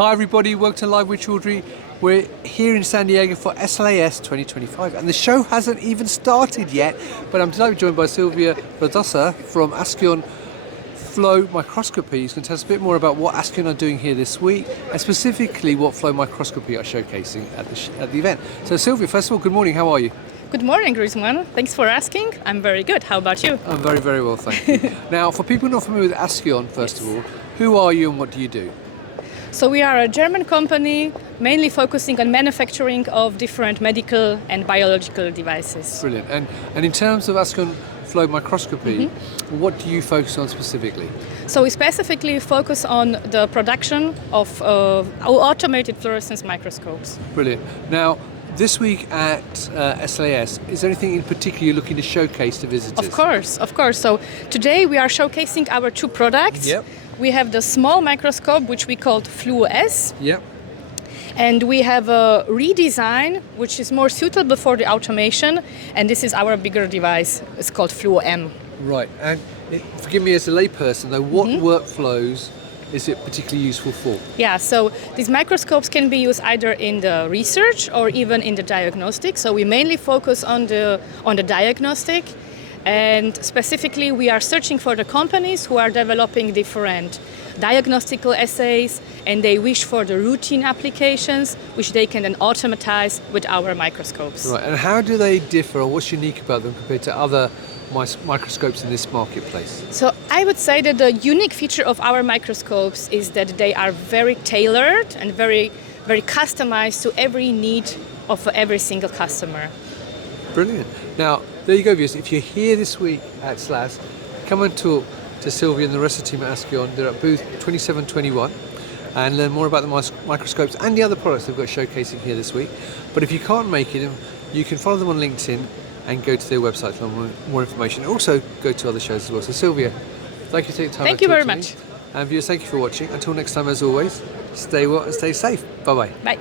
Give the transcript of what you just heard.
Hi everybody, welcome to Live with Chaudhry. We're here in San Diego for SLAS 2025 and the show hasn't even started yet, but I'm delighted to be joined by Silvia Radosa from Askion Fluo Microscopy, who's going to tell us a bit more about what Askion are doing here this week and specifically what Fluo Microscopy are showcasing at the event. So Silvia, first of all, good morning, how are you? Good morning, Rizwan. Thanks for asking. I'm very good. How about you? I'm very, very well, thank you. Now, for people not familiar with Askion, first of all, who are you and what do you do? So we are a German company, mainly focusing on manufacturing of different medical and biological devices. Brilliant. And in terms of Askion Fluo Microscopy, what do you focus on specifically? So we specifically focus on the production of automated fluorescence microscopes. Brilliant. Now, this week at SLAS, is there anything in particular you're looking to showcase to visitors? Of course. So today we are showcasing our two products. Yep. We have the small microscope, which we called Fluo S. Yep. And we have a redesign, which is more suitable for the automation. And this is our bigger device. It's called Fluo M. Right. And forgive me as a layperson, though, what workflows is it particularly useful for? Yeah, so these microscopes can be used either in the research or even in the diagnostic. So we mainly focus on the diagnostic. And specifically, we are searching for the companies who are developing different diagnostical assays, and they wish for the routine applications, which they can then automatize with our microscopes. Right, and how do they differ, or what's unique about them compared to other microscopes in this marketplace? So I would say that the unique feature of our microscopes is that they are very tailored and very, very customized to every need of every single customer. Brilliant. Now, there you go, viewers. If you're here this week at SLAS, come and talk to Silvia and the rest of the team at Askion. They're at booth 2721 and learn more about the microscopes and the other products they've got showcasing here this week. But if you can't make it, you can follow them on LinkedIn and go to their website to learn more information. Also, go to other shows as well. So, Silvia, thank you for taking time. Thank you very much. And viewers, thank you for watching. Until next time, as always, stay well and stay safe. Bye-bye. Bye.